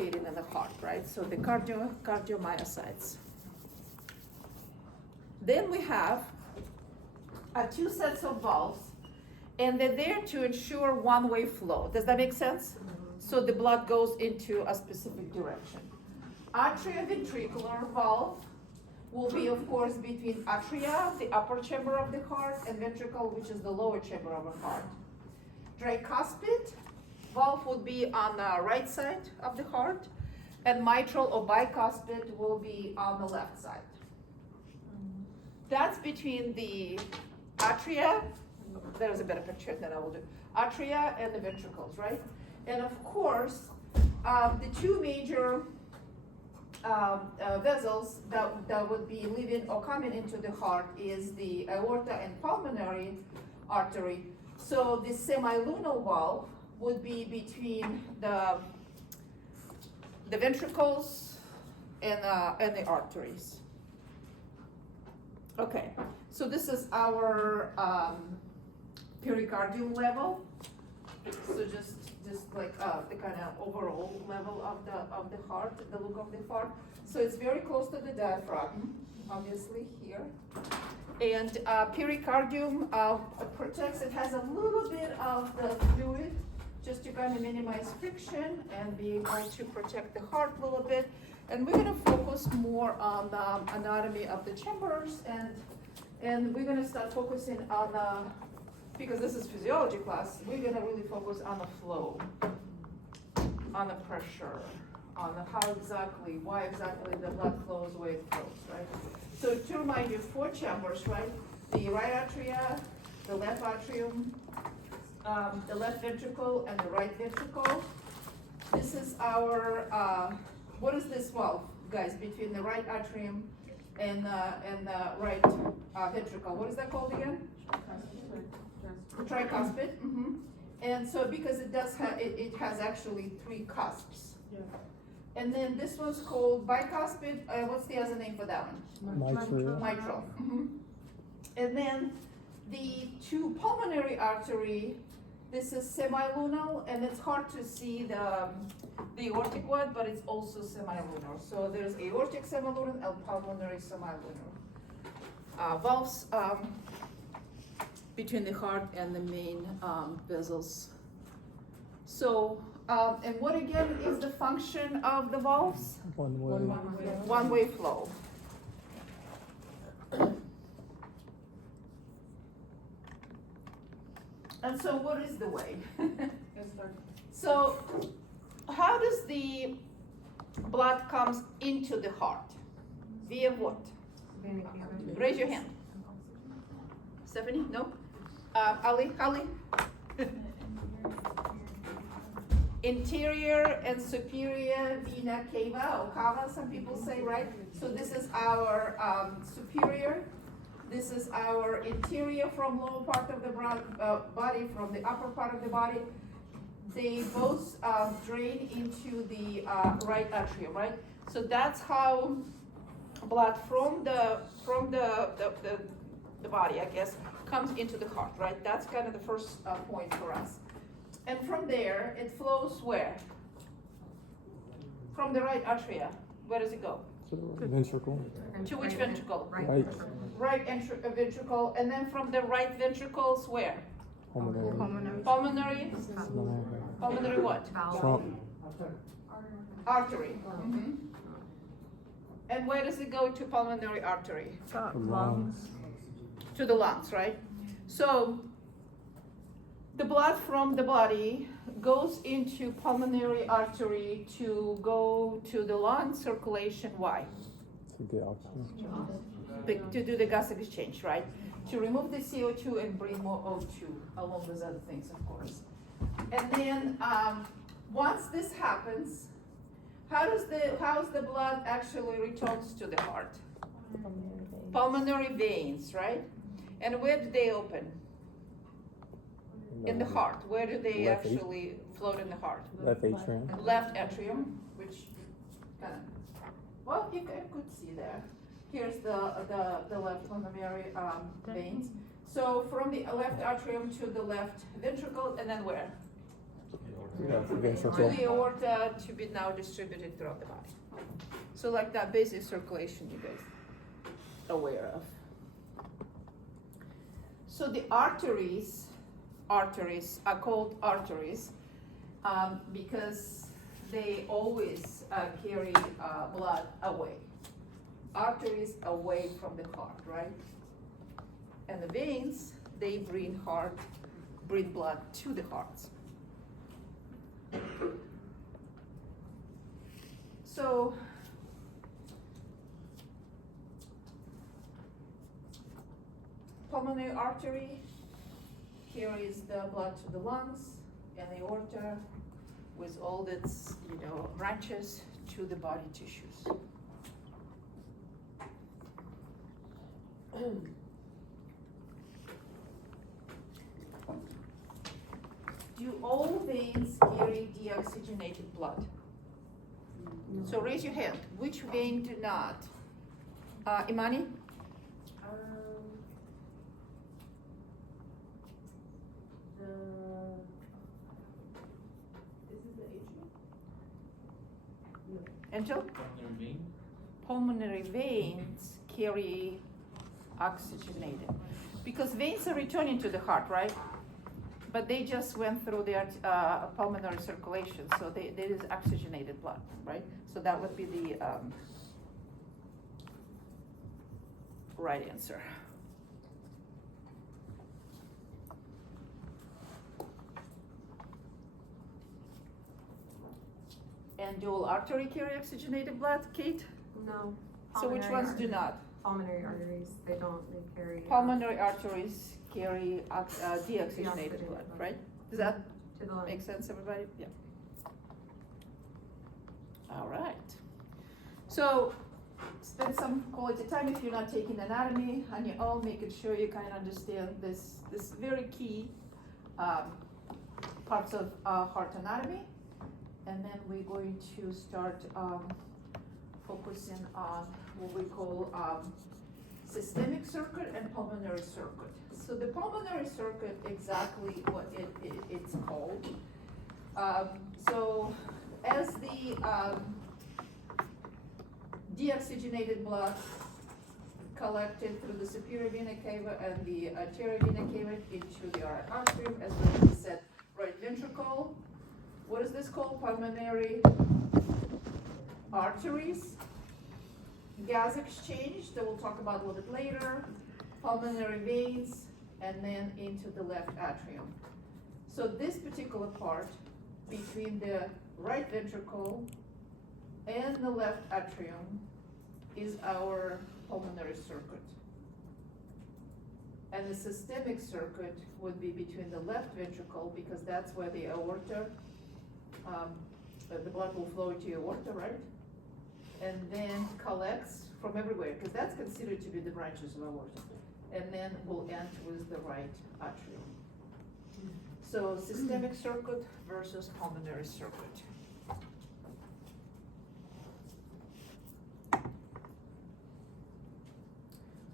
located in the heart, right? So the cardiomyocytes. Then we have two sets of valves, and they're there to ensure one-way flow. Does that make sense? So the blood goes into a specific direction. Atrioventricular valve will be, of course, between atria, the upper chamber of the heart, and ventricle, which is the lower chamber of the heart. Tricuspid valve would be on the right side of the heart, and mitral or bicuspid will be on the left side. That's between the atria, there's a better picture than I will do, atria and the ventricles, right? And of course, the two major vessels that would be leaving or coming into the heart is the aorta and pulmonary artery. So the semilunar valve would be between the ventricles and the arteries. Okay, so this is our pericardium level. So just like the kind of overall level of the heart, the look of the heart. So it's very close to the diaphragm, obviously here. And pericardium protects, it has a little bit of the fluid just to kind of minimize friction and be able to protect the heart a little bit. And we're gonna focus more on the anatomy of the chambers, and we're gonna start focusing on, because this is physiology class, we're gonna really focus on the flow, on the pressure, on the why exactly the blood flows the way it flows, right? So to remind you, 4 chambers, right? The right atria, the left atrium, the left ventricle, and the right ventricle. This is our, what is this valve, guys, between the right atrium and the right ventricle? What is that called again? Tricuspid. Mm-hmm. And so because it does have, it has actually 3 cusps. Yeah. And then this one's called bicuspid. What's the other name for that one? Mitral. Mm-hmm. And then the 2 pulmonary artery, this is semilunar, and it's hard to see the aortic one, but it's also semilunar. So there's aortic semilunar and pulmonary semilunar. Valves between the heart and the main vessels. So, and what again is the function of the valves? One-way flow. And so what is the way? So how does the blood comes into the heart? Via what? Raise your hand. Stephanie, no? Ali? Interior and superior vena cava, or cava, some people say, right? So this is our superior. This is our interior from lower part of the body, from the upper part of the body. They both drain into the right atrium, right? So that's how blood from the body, I guess, comes into the heart, right? That's kind of the first point for us. And from there, it flows where? From the right atria. Where does it go? To the ventricle. To which ventricle? Right. Right ventricle, and then from the right ventricles where? Pulmonary. Pulmonary what? Trunk. Artery. Mm-hmm. And where does it go to pulmonary artery? Lungs. To the lungs, right? So the blood from the body goes into pulmonary artery to go to the lung circulation. Why? To get oxygen. To do the gas exchange, right? To remove the CO2 and bring more O2, along with other things, of course. And then once this happens, how's the blood actually returns to the heart? Pulmonary veins, right? And where do they open? In the heart. Where do they actually float in the heart? Left atrium. Left atrium, which kind of, well, you could see there. Here's the left pulmonary veins. So from the left atrium to the left ventricle, and then where? Yeah, to ventricle. the aorta to be now distributed throughout the body. So like that basic circulation you guys aware of. So the arteries are called arteries because they always carry blood away. Arteries away from the heart, right? And the veins, they bring blood to the hearts. So pulmonary artery carries the blood to the lungs, and the aorta with all its, branches to the body tissues. Do all veins carry deoxygenated blood? So raise your hand. Which vein do not? Imani? This is the atrium? Angel? Pulmonary veins carry oxygenated. Because veins are returning to the heart, right? But they just went through their pulmonary circulation, so there is oxygenated blood, right? So that would be the right answer. And dual artery carry oxygenated blood, Kate? No. So which Pulmonary ones do arteries. not? Pulmonary arteries, they carry. Pulmonary arteries carry deoxygenated Deoxygenated blood, blood. right? Does that To the lungs. make sense, everybody? Yeah. All right. So spend some quality time if you're not taking anatomy on your own, making sure you kind of understand this very key parts of heart anatomy. And then we're going to start focusing on what we call systemic circuit and pulmonary circuit. So the pulmonary circuit, exactly what it's called. So as the deoxygenated blood collected through the superior vena cava and the anterior vena cava into the right atrium, as we said, right ventricle. What is this called? Pulmonary arteries. Gas exchange, that we'll talk about a little bit later. Pulmonary veins, and then into the left atrium. So this particular part between the right ventricle and the left atrium is our pulmonary circuit. And the systemic circuit would be between the left ventricle, because that's where the aorta, the blood will flow to your aorta, right? And then collects from everywhere, because that's considered to be the branches of aorta. And then will end with the right atrium. So systemic circuit versus pulmonary circuit.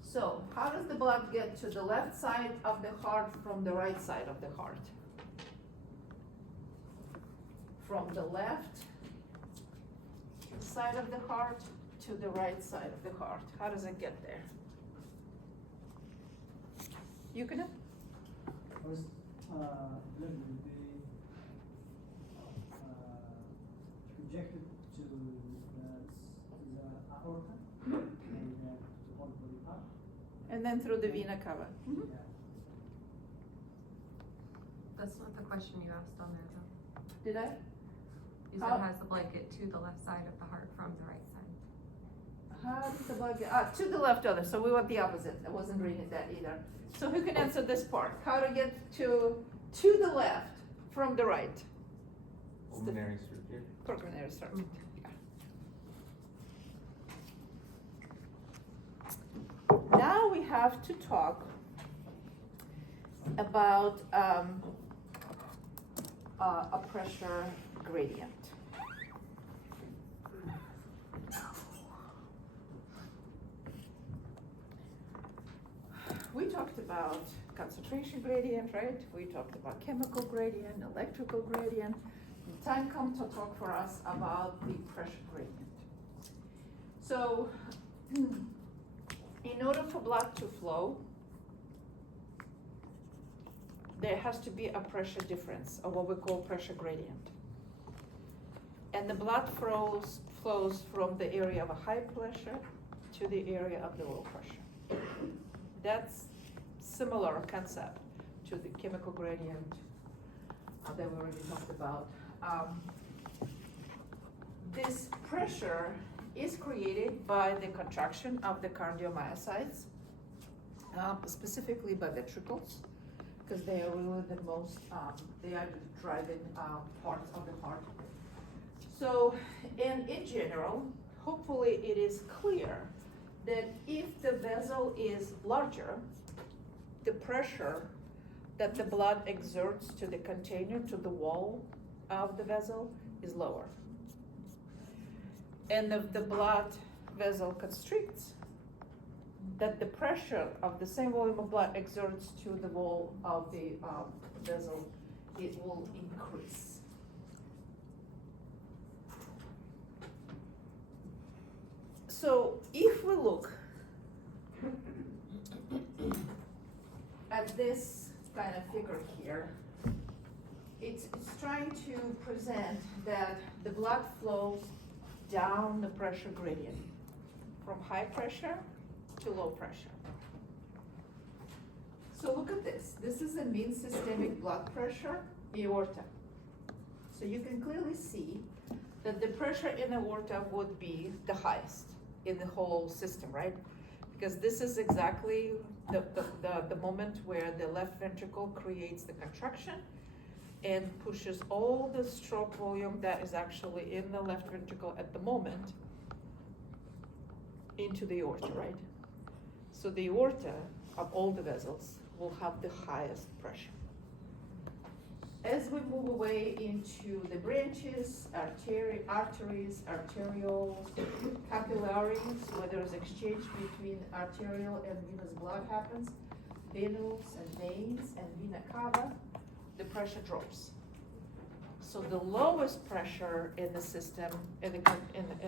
So how does the blood get to the left side of the heart from the right side of the heart? From the left side of the heart to the right side of the heart. How does it get there? You can? First, blood will be projected to the aorta and to all body part. And then through the vena cava. Yeah. That's not the question you asked on there, though. Did I? You How- said has the blanket to the left side of the heart from the right side. How does the blood get, to the left other, so we want the opposite, I wasn't reading that either. So who can answer this part? How to get to the left from the right? Pulmonary circuit. Pulmonary circuit, yeah. Now we have to talk about a pressure gradient. We talked about concentration gradient, right? We talked about chemical gradient, electrical gradient. time come to talk for us about the pressure gradient. So, in order for blood to flow, there has to be a pressure difference, or what we call pressure gradient. And the blood flows from the area of a high pressure to the area of the low pressure. That's similar concept to the chemical gradient that we already talked about. This pressure is created by the contraction of the cardiomyocytes, specifically by ventricles, because they are really the most, they are the driving parts of the heart. So, and in general, hopefully it is clear that if the vessel is larger, the pressure that the blood exerts to the container, to the wall of the vessel, is lower. And if the blood vessel constricts, that the pressure of the same volume of blood exerts to the wall of the vessel, it will increase. So if we look at this kind of figure here, it's trying to present that the blood flows down the pressure gradient from high pressure to low pressure. So look at this. This is the mean systemic blood pressure, aorta. So you can clearly see that the pressure in the aorta would be the highest in the whole system, right? Because this is exactly the moment where the left ventricle creates the contraction and pushes all the stroke volume that is actually in the left ventricle at the moment into the aorta, right? So the aorta of all the vessels will have the highest pressure. As we move away into the branches, arteries, arterioles, capillaries, where there is exchange between arterial and venous blood happens, venous and veins and vena cava, the pressure drops. So the lowest pressure in the system, in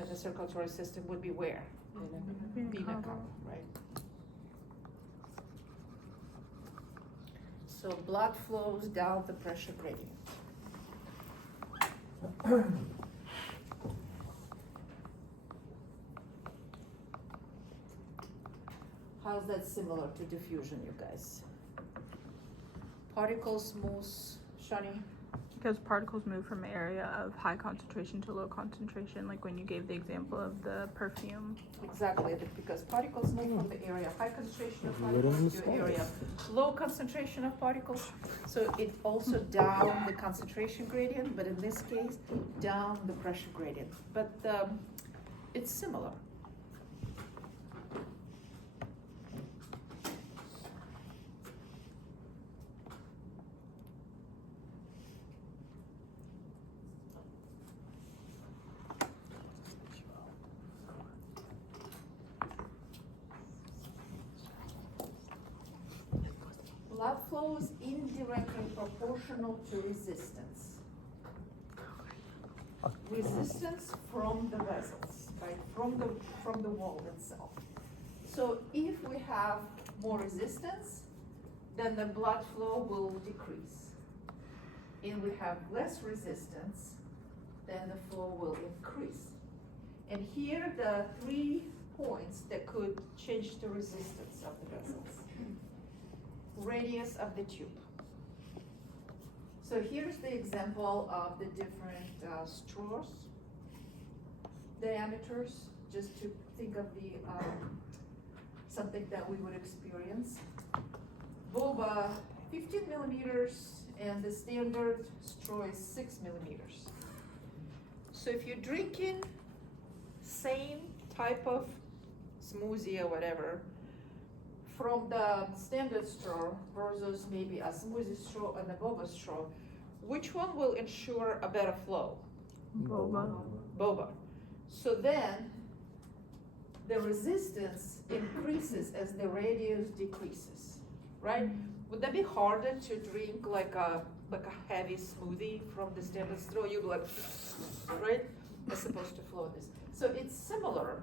the circulatory system, would be where? Vena cava, right? So blood flows down the pressure gradient. How's that similar to diffusion, you guys? Particles move, Shani? Because particles move from an area of high concentration to low concentration, like when you gave the example of the perfume. Exactly, because particles move from the area of high concentration of Little particles to small. area of low concentration of particles. So it also down the concentration gradient, but in this case, down the pressure gradient. But it's similar. Blood flow is indirectly proportional to resistance. Resistance from the vessels, right? From the wall itself. So if we have more resistance, then the blood flow will decrease. If we have less resistance, then the flow will increase. And here are the 3 points that could change the resistance of the vessels. Radius of the tube. So here's the example of the different straws, diameters, just to think of the something that we would experience. Boba 15 millimeters, and the standard straw is 6 millimeters. So if you're drinking same type of smoothie or whatever, from the standard straw versus maybe a smoothie straw and a boba straw, which one will ensure a better flow? Boba. Boba. So then the resistance increases as the radius decreases, right? Would that be harder to drink like a like a heavy smoothie from the standard straw, you'd be like, right? As opposed to flow this. So it's similar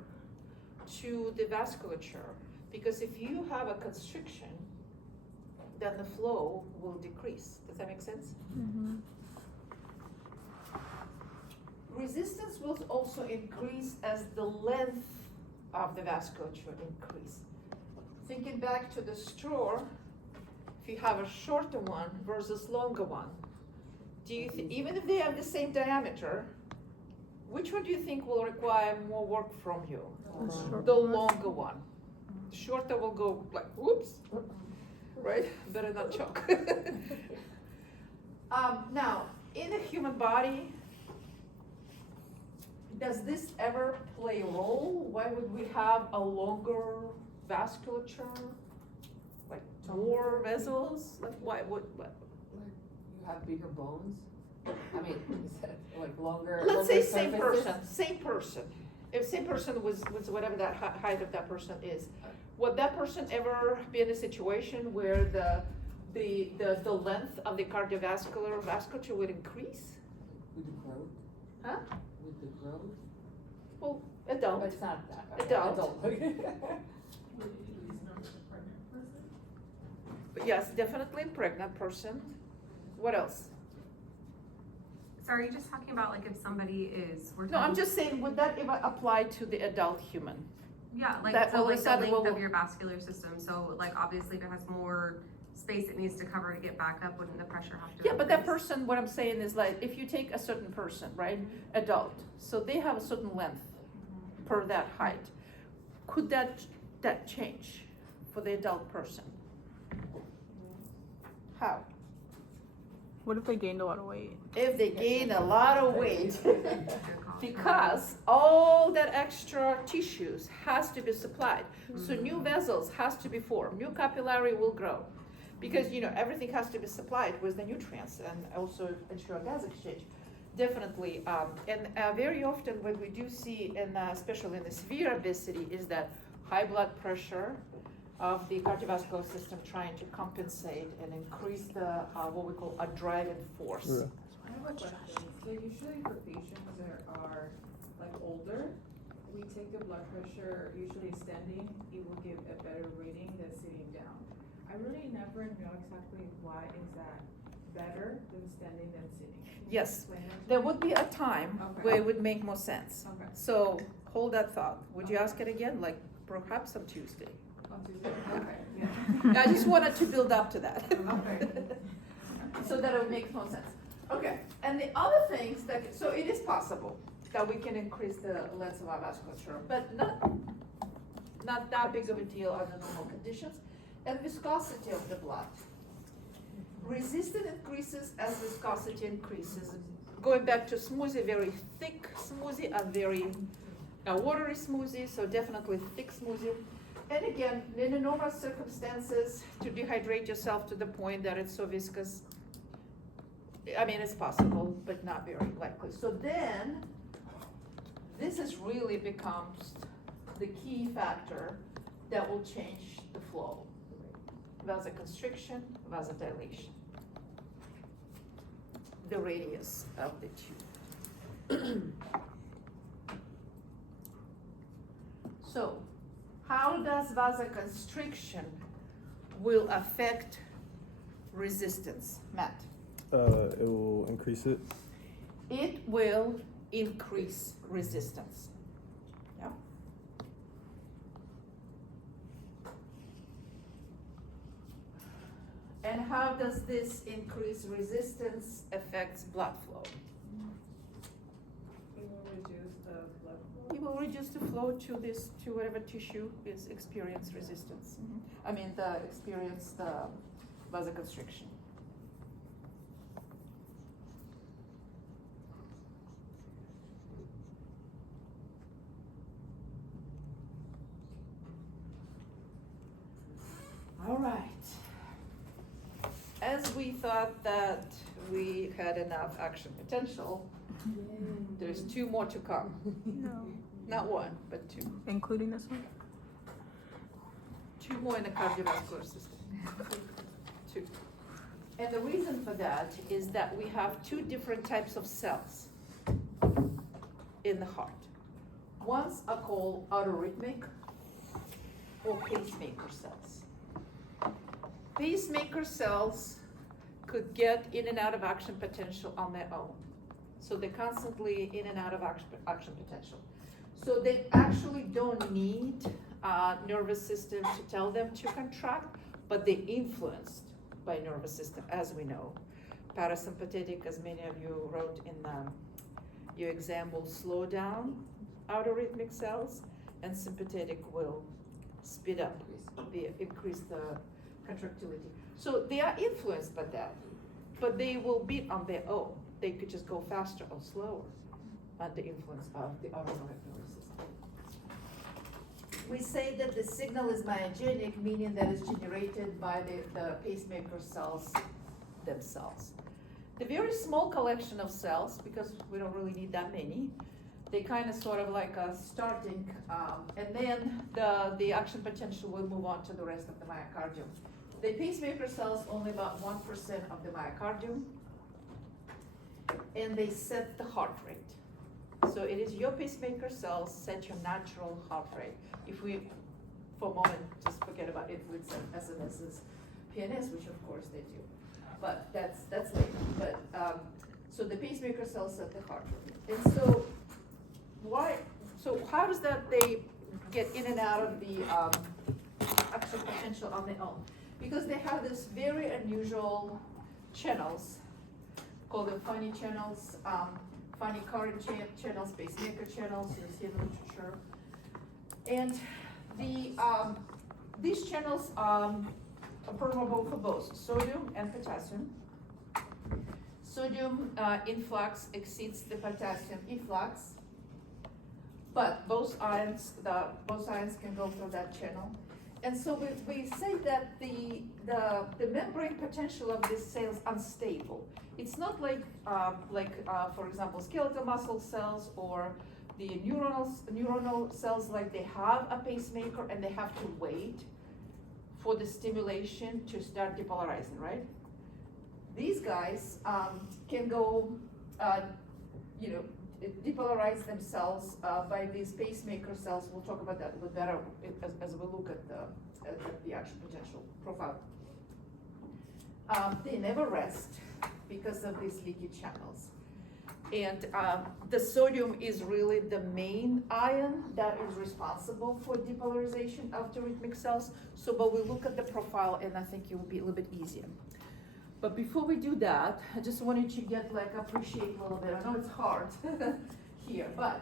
to the vasculature, because if you have a constriction, then the flow will decrease. Does that make sense? Mm-hmm. Resistance will also increase as the length of the vasculature increase. Thinking back to the straw, if you have a shorter one versus longer one, do you even if they have the same diameter, which one do you think will require more work from you? The longer one. The shorter will go like, whoops, right? Better not choke. Now, in the human body, does this ever play a role? Why would we have a longer vasculature? Like more vessels? Like why would, what? You have bigger bones? I mean, is that like longer? Let's say longer same surfaces? person, same person. If same person was whatever that height of that person is, would that person ever be in a situation where the length of the cardiovascular vasculature would increase? With the growth? Huh? With the growth? Well, But adult. it's not that. Adult. But yes, definitely a pregnant person. What else? So are you just talking about like if somebody is, No, I'm just saying, would that ever apply to the adult human? Yeah, like, that so all of a like the sudden length will- of your vascular system, so like obviously if it has more space it needs to cover to get back up, wouldn't the pressure have to Yeah, but that increase? person, what I'm saying is like, if you take a certain person, right, adult, so they have a certain length per that height, could that change for the adult person? How? What if they gained a lot of weight? If they gain a lot of weight, Good call. because all that extra tissues has to be supplied. So new vessels has to be formed, new capillary will grow. Because, you know, everything has to be supplied with the nutrients and also ensure gas exchange. Definitely, and very often what we do see, and especially in the severe obesity, is that high blood pressure of the cardiovascular system trying to compensate and increase the, what we call a driving force. Yeah. I have a question. So usually for patients that are like older, we take the blood pressure, usually standing, it will give a better reading than sitting down. I really never know exactly why is that better than standing than sitting. Can you Yes. explain that to There me? would be a time Okay. where it would make more sense. Okay. So hold that thought. Would you ask it again? Like perhaps on Tuesday? On Tuesday? Okay, yeah. I just wanted to build up to that. Okay. So that it would make more sense. Okay, and the other things that, so it is possible that we can increase the length of our vasculature, but not that big of a deal under normal conditions. And viscosity of the blood. Resistance increases as viscosity increases. Going back to smoothie, very thick smoothie and very watery smoothie, so definitely thick smoothie. And again, in the normal circumstances, to dehydrate yourself to the point that it's so viscous, I mean, it's possible, but not very likely. So then, this is really becomes the key factor that will change the flow. Vasoconstriction, vasodilation. The radius of the tube. So, how does vasoconstriction will affect resistance, Matt? It will increase it. It will increase resistance. Yeah. And how does this increase resistance affects blood flow? It will reduce the blood flow. It will reduce the flow to whatever tissue is experience resistance. I mean, experience the vasoconstriction. All right. As we thought that we had enough action potential, there's two more to come. No. Not one, but two. Including this one? Two more in the cardiovascular system. Two. And the reason for that is that we have two different types of cells in the heart. Ones are called autorhythmic or pacemaker cells. Pacemaker cells could get in and out of action potential on their own. So they're constantly in and out of action potential. So they actually don't need nervous system to tell them to contract, but they're influenced by nervous system, as we know. Parasympathetic, as many of you wrote in your exam, will slow down autorhythmic cells, and sympathetic will speed up, increase the contractility. So they are influenced by that, but they will beat on their own. They could just go faster or slower under influence of the autonomic nervous system. We say that the signal is myogenic, meaning that it's generated by the pacemaker cells themselves. The very small collection of cells, because we don't really need that many, they kind of sort of like a starting, and then the action potential will move on to the rest of the myocardium. The pacemaker cells only about 1% of the myocardium, and they set the heart rate. So it is your pacemaker cells set your natural heart rate. If we, for a moment, just forget about influence and SNS's PNS, which of course they do, but that's later. But so the pacemaker cells set the heart rate, and so how does that they get in and out of the action potential on their own? Because they have this very unusual channels, called the funny channels, funny current channels, pacemaker channels, you see in the literature. And these channels are permeable for both sodium and potassium. Sodium influx exceeds the potassium efflux, but both ions can go through that channel. And so we say that the membrane potential of this cell is unstable. It's not like for example, skeletal muscle cells or the neuronal cells, like they have a pacemaker and they have to wait for the stimulation to start depolarizing, right? These guys can go, depolarize themselves by these pacemaker cells. We'll talk about that a little better as we look at the action potential profile. They never rest because of these leaky channels. And the sodium is really the main ion that is responsible for depolarization of the rhythmic cells. But we look at the profile, and I think it will be a little bit easier. But before we do that, I just wanted to appreciate a little bit. I know it's hard here, but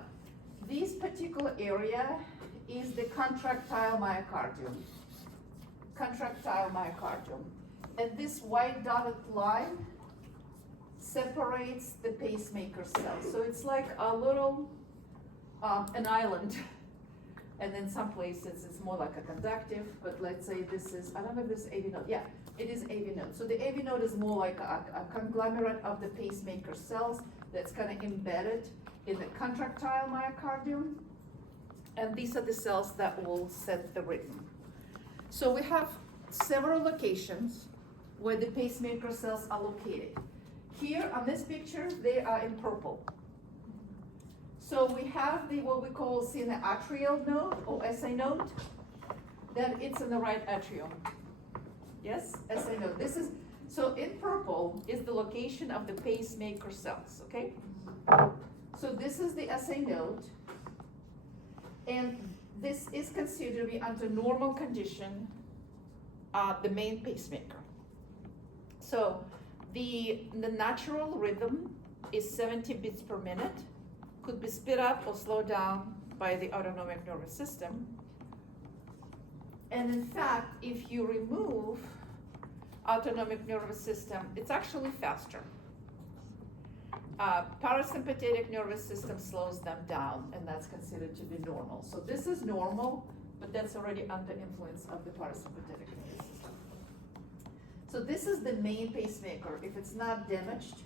this particular area is the contractile myocardium. Contractile myocardium. And this white dotted line separates the pacemaker cells. So it's like a little, an island. And then some places it's more like a conductive, but let's say this is, I don't know if this is AV node. Yeah, it is AV node. So the AV node is more like a conglomerate of the pacemaker cells that's kind of embedded in the contractile myocardium. And these are the cells that will set the rhythm. So we have several locations where the pacemaker cells are located. Here on this picture, they are in purple. So we have what we call atrial node or SA node. Then it's in the right atrium. Yes, SA node. So in purple is the location of the pacemaker cells, okay? So this is the SA node. And this is considered to be under normal condition, the main pacemaker. So the natural rhythm is 70 beats per minute, could be sped up or slowed down by the autonomic nervous system. And in fact, if you remove autonomic nervous system, it's actually faster. Parasympathetic nervous system slows them down, and that's considered to be normal. So this is normal, but that's already under influence of the parasympathetic nervous system. So this is the main pacemaker. If it's not damaged,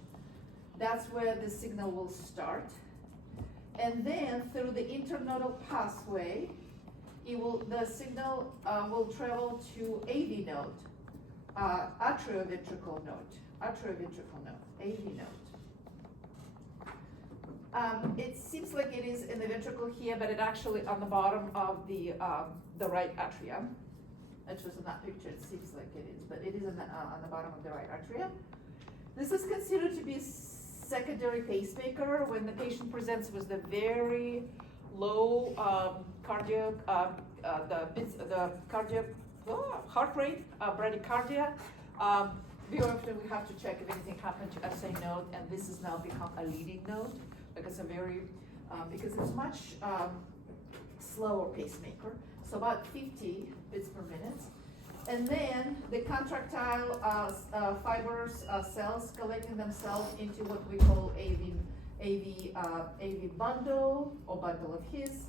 that's where the signal will start. And then through the internodal pathway, the signal will travel to AV node atrioventricle node, AV node. It seems like it is in the ventricle here, but it actually on the bottom of the right atrium. It's just in that picture, it seems like it is, but it is on the bottom of the right atrium. This is considered to be a secondary pacemaker when the patient presents with the very low cardiac, heart rate, bradycardia. Very often we have to check if anything happened to SA node, and this has now become a leading node because because it's much slower pacemaker, so about 50 beats per minute. And then the contractile fibers, cells collecting themselves into what we call AV bundle or bundle of His.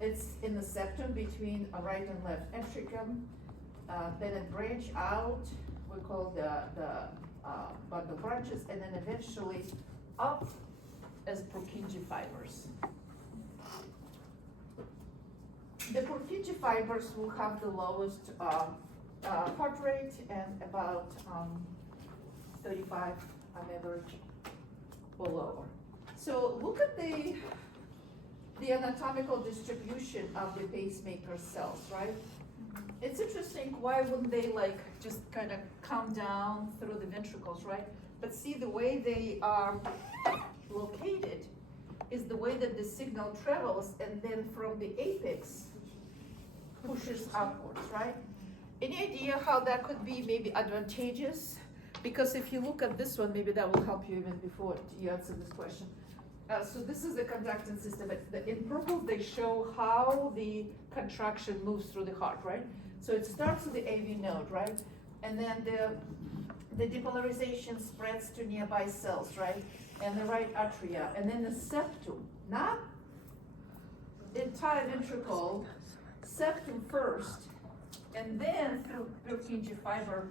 It's in the septum between a right and left ventricle. Then it branch out, we call the bundle branches, and then eventually up as Purkinje fibers. The Purkinje fibers will have the lowest heart rate and about 35 on average or lower. So look at the anatomical distribution of the pacemaker cells, right? It's interesting, why wouldn't they like just kind of come down through the ventricles, right? But see, the way they are located is the way that the signal travels, and then from the apex pushes upwards, right? Any idea how that could be maybe advantageous? Because if you look at this one, maybe that will help you even before you answer this question. So this is the conducting system. In purple, they show how the contraction moves through the heart, right? So it starts with the AV node, right? And then the depolarization spreads to nearby cells, right? And the right atria, and then the septum, not the entire ventricle, septum first, and then through Purkinje fiber,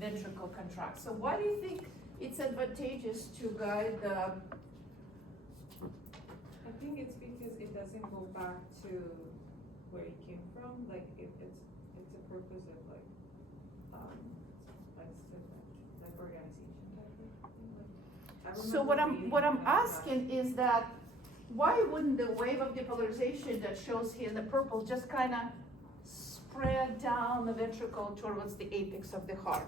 ventricle contracts. So why do you think it's advantageous to guide the? I think it's because it doesn't go back to where it came from, like it's a purpose of like organization type of thing. Like, I So remember what I'm reading about that. asking is that, why wouldn't the wave of depolarization that shows here in the purple just kind of spread down the ventricle towards the apex of the heart?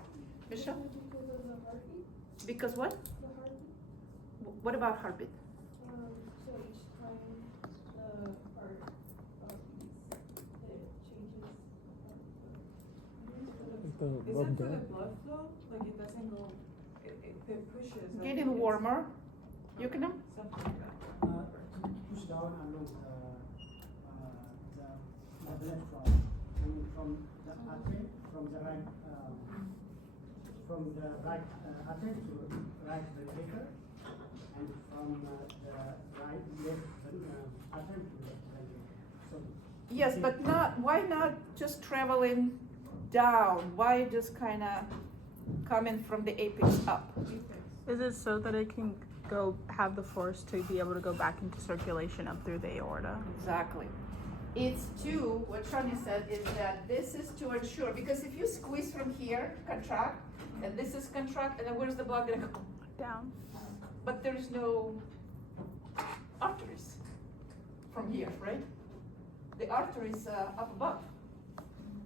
Michelle? Because of the heartbeat? Because what? The heartbeat? What about heartbeat? So each time the heart beats, it changes. The Is it rub for the down. blood flow? Like it doesn't go, it pushes. like Getting it's- warmer. You can know? Something like that. To push down along the blood flow, from the artery, from the right artery to right ventricle, and from the right left artery to left ventricle. So Yes, but why not just traveling down? Why just kind of coming from the apex up? Is it so that it can have the force to be able to go back into circulation up through the aorta? Exactly. It's to, what Shani said is that this is to ensure, because if you squeeze from here, contract, and this is contract, and then where's the blood gonna go? Down. But there's no arteries from here, right? The arteries up above.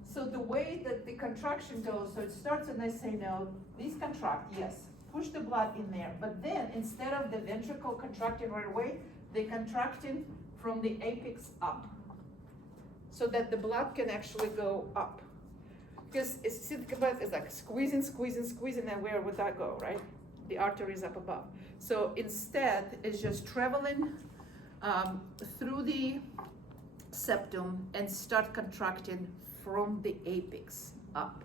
So the way that the contraction goes, so it starts and they say no, these contract, yes, push the blood in there, but then instead of the ventricle contracting right away, they contracting from the apex up, so that the blood can actually go up. Because think about it, it's like squeezing, and where would that go, right? The artery is up above. So instead, it's just traveling through the septum and start contracting from the apex up.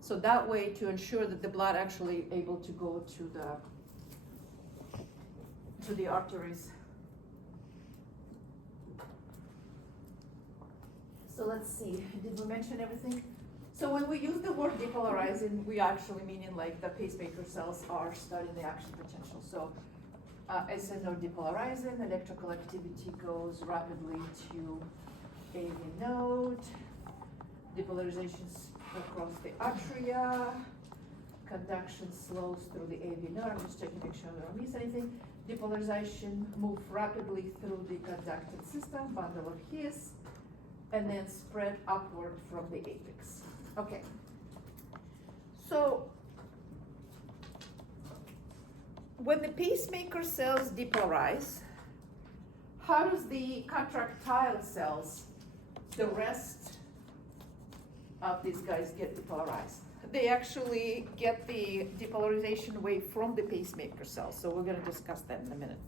So that way, to ensure that the blood actually able to go to the arteries. So let's see, did we mention everything? So when we use the word depolarizing, we actually meaning like the pacemaker cells are starting the action potential. So as I know, depolarizing, electrical activity goes rapidly to AV node, depolarization across the atria. Conduction slows through the AV nerve. I'm just checking to make sure I don't miss anything. Depolarization move rapidly through the conducting system, bundle of His, and then spread upward from the apex. Okay. So when the pacemaker cells depolarize, how does the contractile cells, the rest of these guys, get depolarized? They actually get the depolarization wave from the pacemaker cells, so we're gonna discuss that in a minute.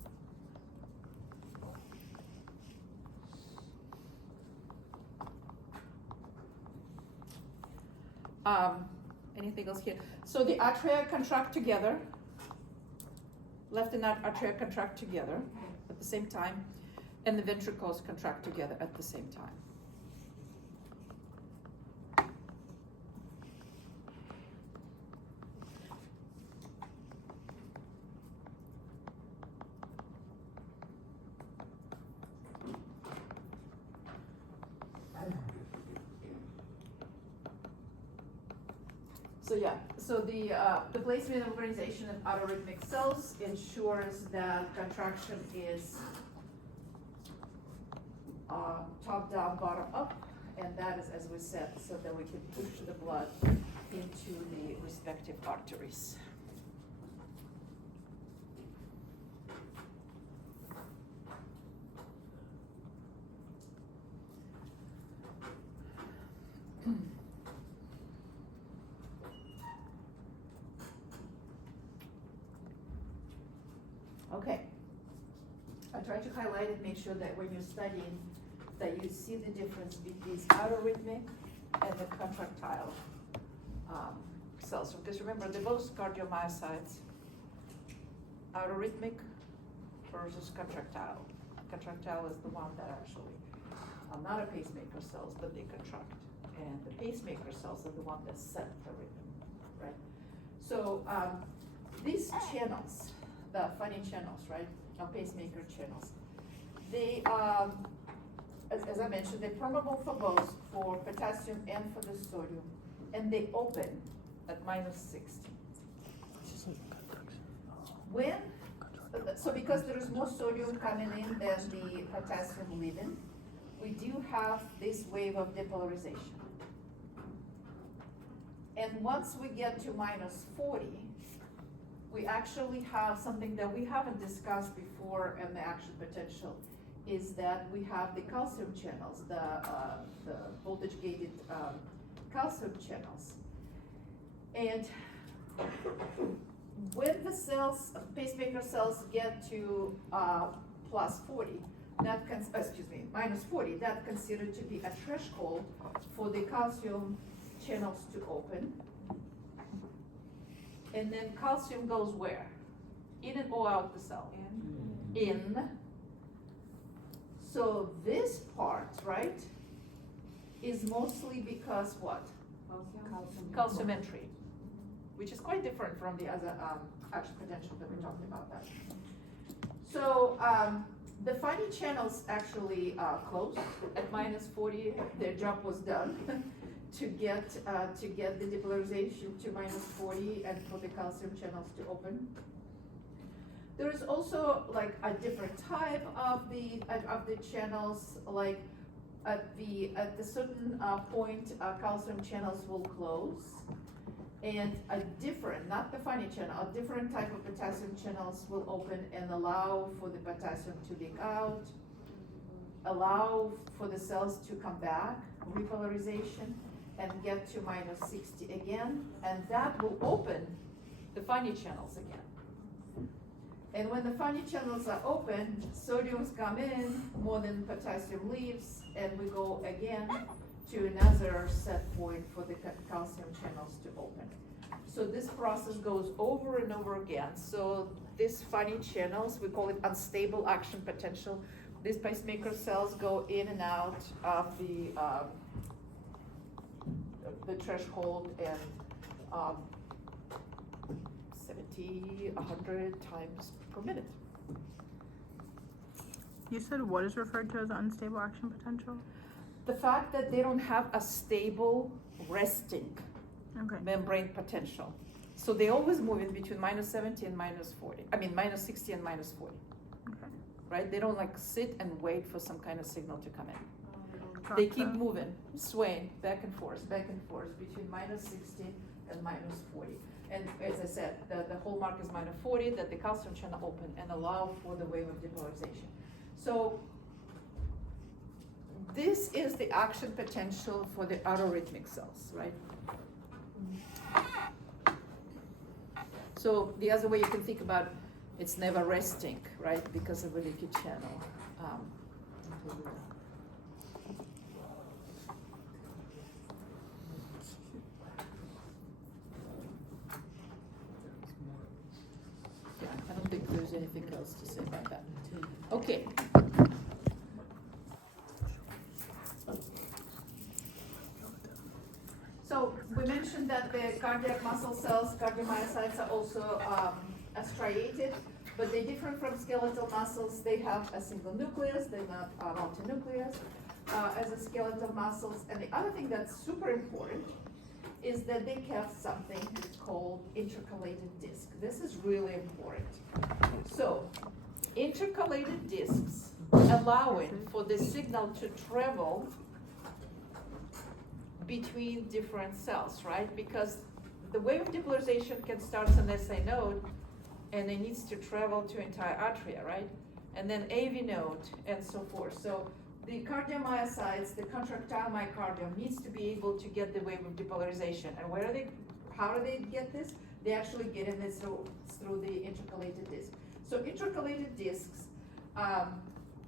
Anything else here? So the atria contract together, left and right atria contract together at the same time, and the ventricles contract together at the same time. So yeah, so the placement and organization of autorhythmic cells ensures that contraction is top down, bottom up, and that is, as we said, so that we can push the blood into the respective arteries. Okay, I try to highlight and make sure that when you're studying, that you see the difference between autorhythmic and the contractile cells. Because remember, they're both cardiomyocytes. Autorhythmic versus contractile. Contractile is the one that actually are not a pacemaker cells, but they contract. And the pacemaker cells are the one that set the rhythm, right? So these channels, the funny channels, right, or pacemaker channels, they, as I mentioned, they're permeable for both, for potassium and for the sodium, and they open at -60. When, so because there is more sodium coming in than the potassium leaving, we do have this wave of depolarization. And once we get to -40, we actually have something that we haven't discussed before in the action potential, is that we have the calcium channels, the voltage gated calcium channels. And when the cells, pacemaker cells get to +40, that -40, that's considered to be a threshold for the calcium channels to open. And then calcium goes where? In and or out the cell? In. So this part, right, is mostly because what? Calcium entry, which is quite different from the other action potential that we talked about that. So the funny channels actually close at -40. Their job was done to get the depolarization to -40 and for the calcium channels to open. There is also like a different type of the channels, like at the certain point, calcium channels will close, and a different, not the funny channel, a different type of potassium channels will open and allow for the potassium to leak out, allow for the cells to come back, repolarization, and get to -60 again, and that will open the funny channels again. And when the funny channels are open, sodiums come in more than potassium leaves, and we go again to another set point for the calcium channels to open. So this process goes over and over again. So these funny channels, we call it unstable action potential. These pacemaker cells go in and out of the threshold, and 70, 100 times per minute. You said what is referred to as unstable action potential? the fact that they don't have a stable resting Okay. membrane potential. So they always move in between -70 and -40, I mean -60 and -40. Okay. Right? They don't like sit and wait for some kind of signal to come in. Gotcha. They keep moving, swaying back and forth between -60 and -40. And as I said, the hallmark is -40, that the calcium channel open and allow for the wave of depolarization. So this is the action potential for the autorhythmic cells, right? So the other way you can think about it's never resting, right, because of a leaky channel. Yeah, I don't think there's anything else to say about that. Okay. So we mentioned that the cardiac muscle cells, cardiomyocytes, are also striated, but they're different from skeletal muscles. They have a single nucleus, they're not multinucleus as a skeletal muscles. And the other thing that's super important is that they have something that's called intercalated disc. This is really important. So, intercalated discs allowing for the signal to travel between different cells, right? Because the wave of depolarization can start on SA node and it needs to travel to entire atria, right? And then AV node and so forth. So the cardiomyocytes, the contractile myocardium needs to be able to get the wave of depolarization. And how do they get this? They actually get in this through the intercalated disc. So intercalated discs,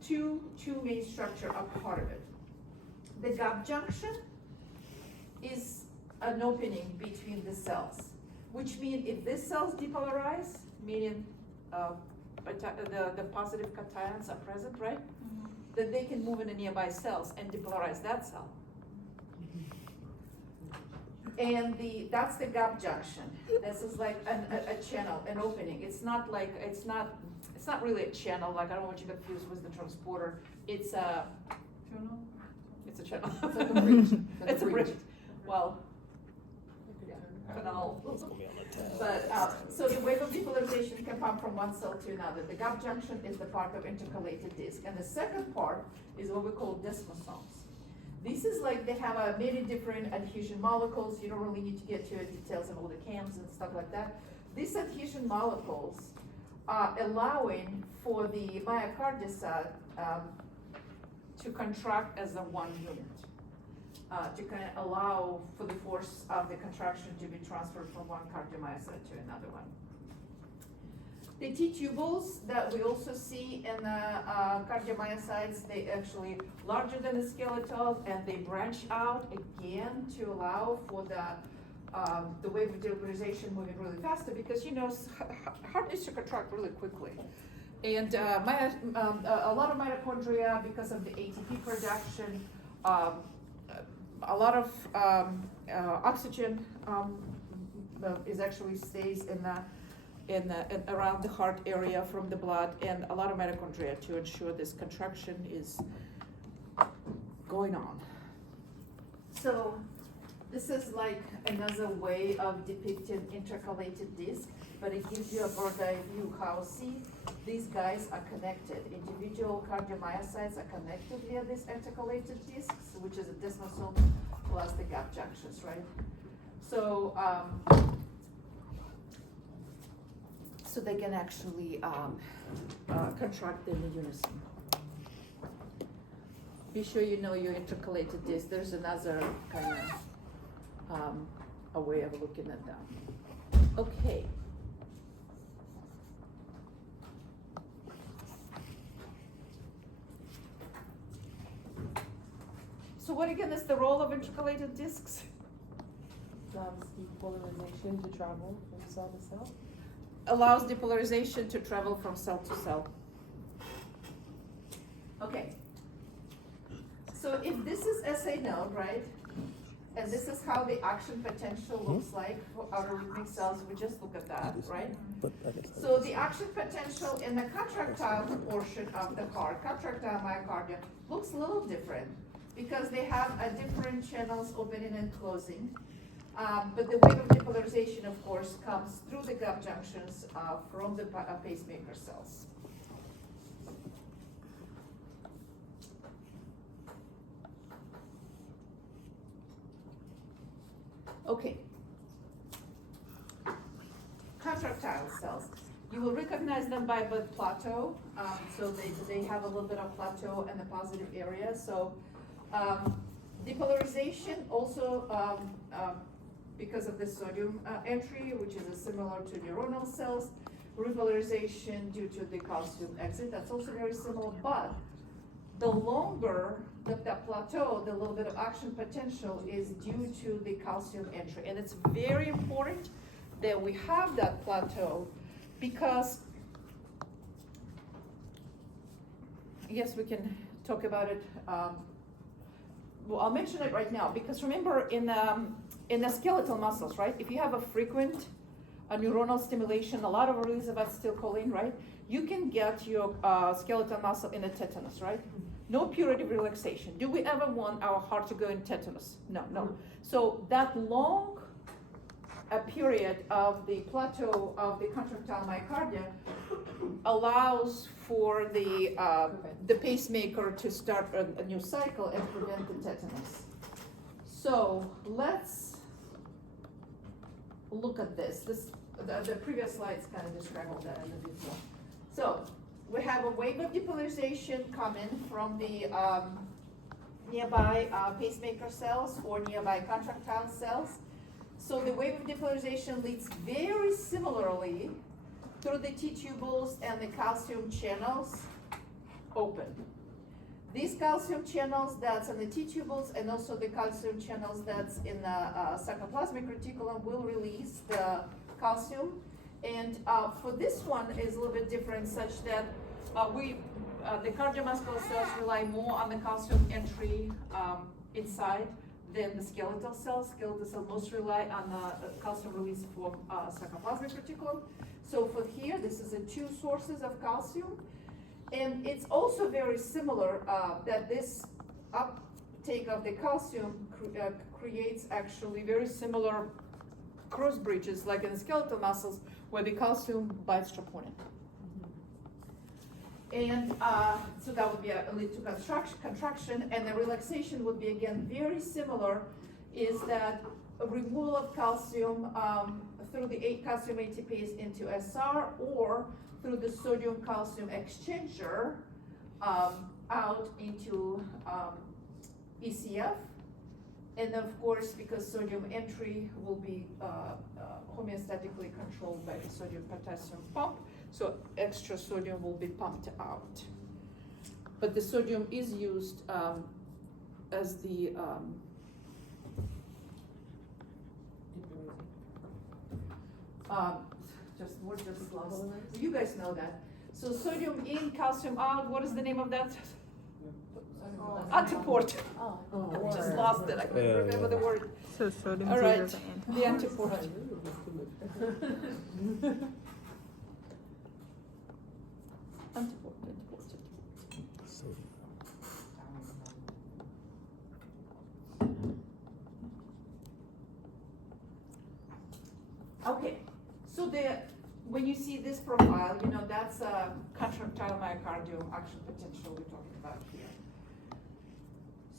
two main structure are part of it. The gap junction is an opening between the cells, which means if this cells depolarize, meaning the positive cations are present, right? Mm-hmm. Then they can move in the nearby cells and depolarize that cell. And that's the gap junction. This is like a channel, an opening. It's not really a channel. Like I don't want you to confuse with the transporter. It's a Channel? It's a channel. It's like a bridge. Like It's a bridge. Well, canal. It's gonna be on the tab. But, so the wave of depolarization can come from one cell to another. The gap junction is the part of intercalated disc. And the second part is what we call desmosomes. This is like they have many different adhesion molecules. You don't really need to get to details of all the cams and stuff like that. These adhesion molecules are allowing for the myocardium to contract as a one unit. To kind of allow for the force of the contraction to be transferred from one cardiomyocyte to another one. The T-tubules that we also see in cardiomyocytes, they actually larger than the skeletal and they branch out again to allow for the wave of depolarization moving really faster because heart needs to contract really quickly. And a lot of mitochondria, because of the ATP production, a lot of oxygen is actually stays in around the heart area from the blood, and a lot of mitochondria to ensure this contraction is going on. So this is like another way of depicting intercalated disc, but it gives you a bird's eye view how, see, these guys are connected. Individual cardiomyocytes are connected via these intercalated discs, which is a desmosome plus the gap junctions, right? So, so they can actually contract in the unison. Be sure you know your intercalated disc. There's another kind of a way of looking at that. Okay. So what again is the role of intercalated discs? Allows depolarization to travel from cell to cell. Allows depolarization to travel from cell to cell. Okay. So if this is SA node, right? And this is how the action potential looks like for autorhythmic cells, we just look at that, right? But I guess So the action potential in the contractile portion of the heart, contractile myocardium, looks a little different because they have different channels opening and closing. But the wave of depolarization, of course, comes through the gap junctions from the pacemaker cells. Okay. Contractile cells. You will recognize them by the plateau. So they have a little bit of plateau and a positive area. So depolarization also because of the sodium entry, which is similar to neuronal cells. Repolarization due to the calcium exit. That's also very similar, but the longer that plateau, the little bit of action potential is due to the calcium entry. And it's very important that we have that plateau because, yes, we can talk about it. Well, I'll mention it right now because remember in the skeletal muscles, right? If you have a frequent neuronal stimulation, a lot of release of acetylcholine, right? You can get your skeletal muscle in a tetanus, right? No period of relaxation. Do we ever want our heart to go in tetanus? No, no. So that long period of the plateau of the contractile myocardia allows for the pacemaker to start a new cycle and prevent the tetanus. So let's look at this. The previous slides kind of describe all that a little bit more. So we have a wave of depolarization coming from the nearby pacemaker cells or nearby contractile cells. So the wave of depolarization leads very similarly through the T-tubules and the calcium channels open. These calcium channels that's in the T-tubules and also the calcium channels that's in the sarcoplasmic reticulum will release the calcium. And for this one is a little bit different such that the cardiomuscular cells rely more on the calcium entry inside than the skeletal cells. Skeletal cells most rely on the calcium release from sarcoplasmic reticulum. So for here, this is the two sources of calcium. And it's also very similar that this uptake of the calcium creates actually very similar cross bridges like in the skeletal muscles where the calcium binds troponin. And so that would be a lead to contraction, and the relaxation would be again very similar, is that a removal of calcium through the calcium ATPase into SR or through the sodium calcium exchanger out into ECF. And of course, because sodium entry will be homeostatically controlled by the sodium potassium pump, so extra sodium will be pumped out. But the sodium is used as the just lost. You guys know that. So sodium in, calcium out. What is the name of that? Antiport. Oh. Just lost it. I couldn't remember the word. So sodium All is right, used as an the antiport. Antiport. Okay, so when you see this profile, you know that's a contractile myocardial action potential we're talking about here.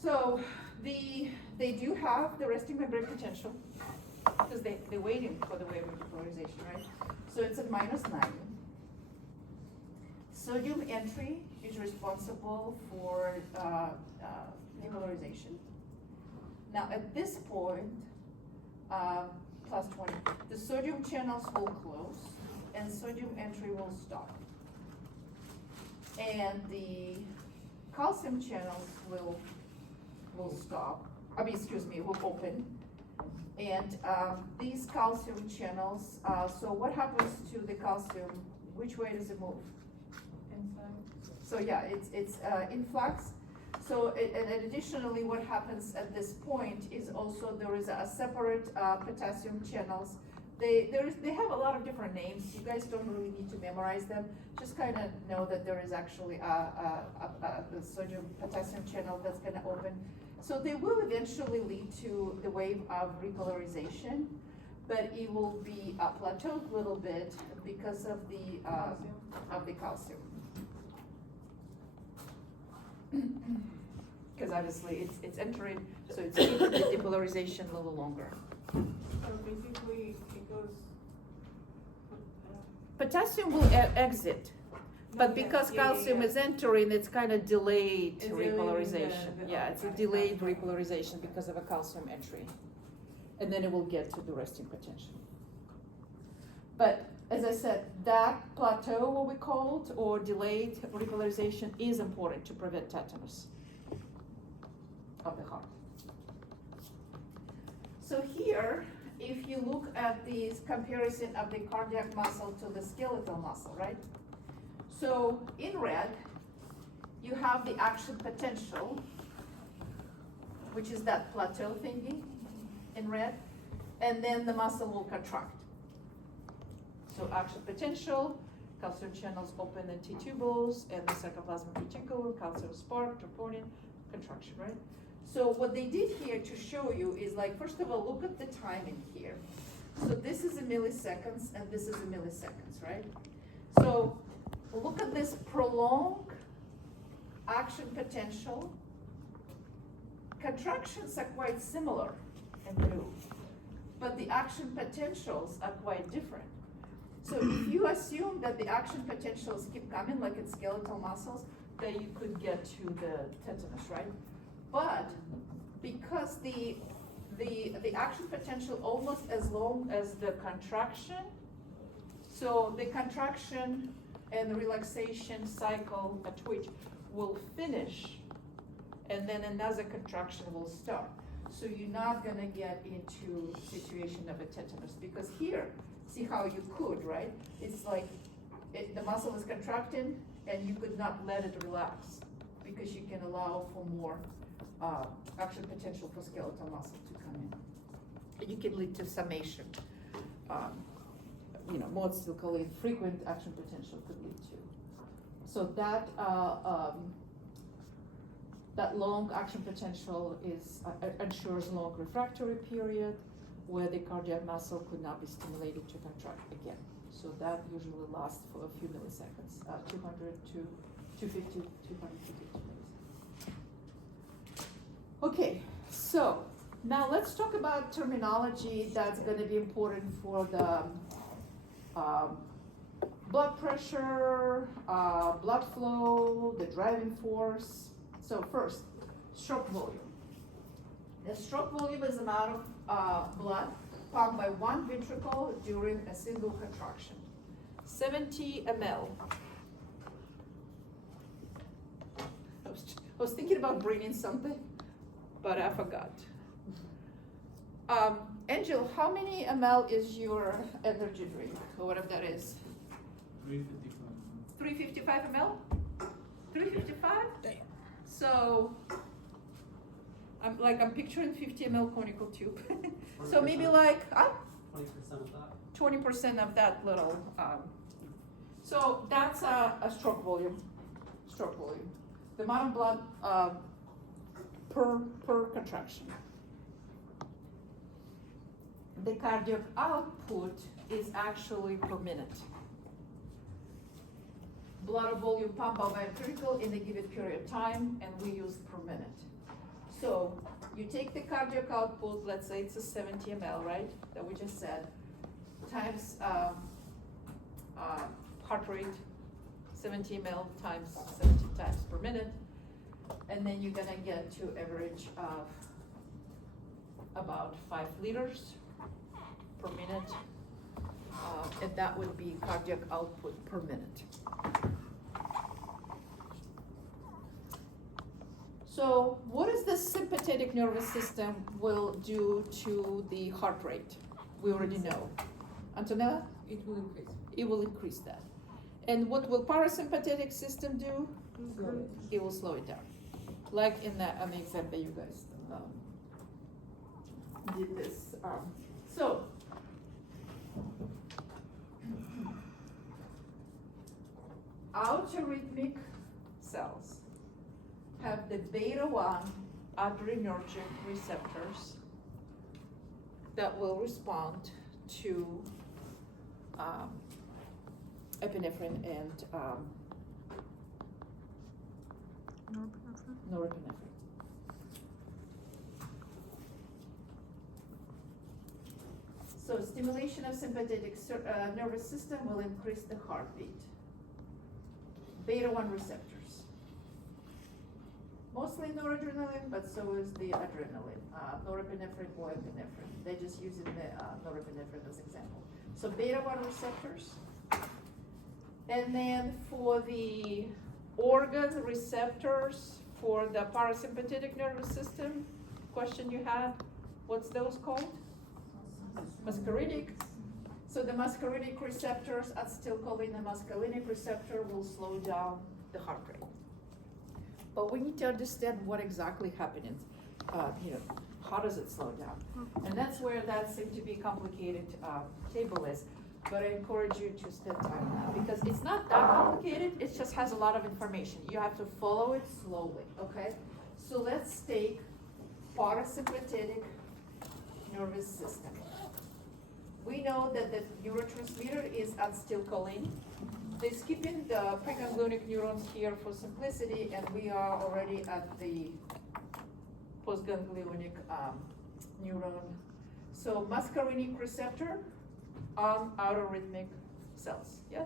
So they do have the resting membrane potential because they're waiting for the wave of depolarization, right? So it's at -9. Sodium entry is responsible for depolarization. Now at this point, +20, the sodium channels will close and sodium entry will stop. And the calcium channels will stop, will open. And these calcium channels, so what happens to the calcium? Which way does it move? Inside. So yeah, it's influx. So, and additionally, what happens at this point is also there is a separate potassium channels. They have a lot of different names. You guys don't really need to memorize them. Just kind of know that there is actually the sodium potassium channel that's gonna open. So they will eventually lead to the wave of repolarization, but it will be plateaued a little bit because of the calcium. Because obviously it's entering, so it's keeping the depolarization a little longer. So basically, it goes. Potassium will exit, but because calcium is entering, it's kind of delayed It's delaying repolarization. the- Yeah, it's a okay. delayed repolarization because of a calcium entry. And then it will get to the resting potential. But as I said, that plateau, what we called, or delayed repolarization is important to prevent tetanus of the heart. So here, if you look at this comparison of the cardiac muscle to the skeletal muscle, right? So in red, you have the action potential, which is that plateau thingy in red, and then the muscle will contract. So action potential, calcium channels open in T-tubules, and the sarcoplasmic reticulum, calcium spark, troponin, contraction, right? So what they did here to show you is like, first of all, look at the timing here. So this is in milliseconds, and this is in milliseconds, right? So look at this prolonged action potential. Contractions are quite similar in blue, but the action potentials are quite different. So if you assume that the action potentials keep coming, like in skeletal muscles, then you could get to the tetanus, right? But because the action potential almost as long as the contraction, so the contraction and the relaxation cycle at which will finish, and then another contraction will start. So you're not gonna get into situation of a tetanus, because here, see how you could, right? It's like, the muscle is contracting and you could not let it relax, because you can allow for more action potential for skeletal muscle to come in. You can lead to summation. More locally frequent action potential could lead to. So that that long action potential ensures long refractory period where the cardiac muscle could not be stimulated to contract again. So that usually lasts for a few milliseconds, 200 to 250, 250 milliseconds. Okay, so now let's talk about terminology that's going to be important for the blood pressure, blood flow, the driving force. So first, stroke volume. The stroke volume is the amount of blood pumped by one ventricle during a single contraction. 70 ml. I was thinking about bringing something, but I forgot. Angel, how many ml is your energy drink, or whatever that is? 355 ml? 355? Damn. So, I'm picturing 50 ml conical tube. So maybe like, 20% of that. 20% of that little, so that's a stroke volume. The amount of blood per contraction. The cardiac output is actually per minute. Blood volume pumped by ventricle in a given period of time, and we use per minute. So you take the cardiac output, let's say it's a 70 ml, right, that we just said, times heart rate, 70 ml times 70 times per minute, and then you're gonna get to average of about 5 liters per minute, and that would be cardiac output per minute. So what does the sympathetic nervous system will do to the heart rate? We already know. Antonella? It will increase. It will increase that. And what will parasympathetic system do? Slow it. It will slow it down. Like on the example you guys did this. So, autorhythmic cells have the beta 1 adrenergic receptors that will respond to epinephrine and norepinephrine. So stimulation of sympathetic nervous system will increase the heartbeat. Beta 1 receptors. Mostly noradrenaline, but so is the adrenaline, norepinephrine or epinephrine. They're just using the norepinephrine as example. So beta 1 receptors. And then for the organ receptors for the parasympathetic nervous system, question you had, what's those called? Muscarinic. So the muscarinic receptors, acetylcholine and muscarinic receptor will slow down the heart rate. But we need to understand what exactly happening. How does it slow down? And that's where that seemed to be complicated table is. But I encourage you to spend time now because it's not that complicated. It just has a lot of information. You have to follow it slowly, okay? So let's take parasympathetic nervous system. We know that the neurotransmitter is acetylcholine. They're skipping the preganglionic neurons here for simplicity, and we are already at the postganglionic neuron. So muscarinic receptor on autorhythmic cells, yeah?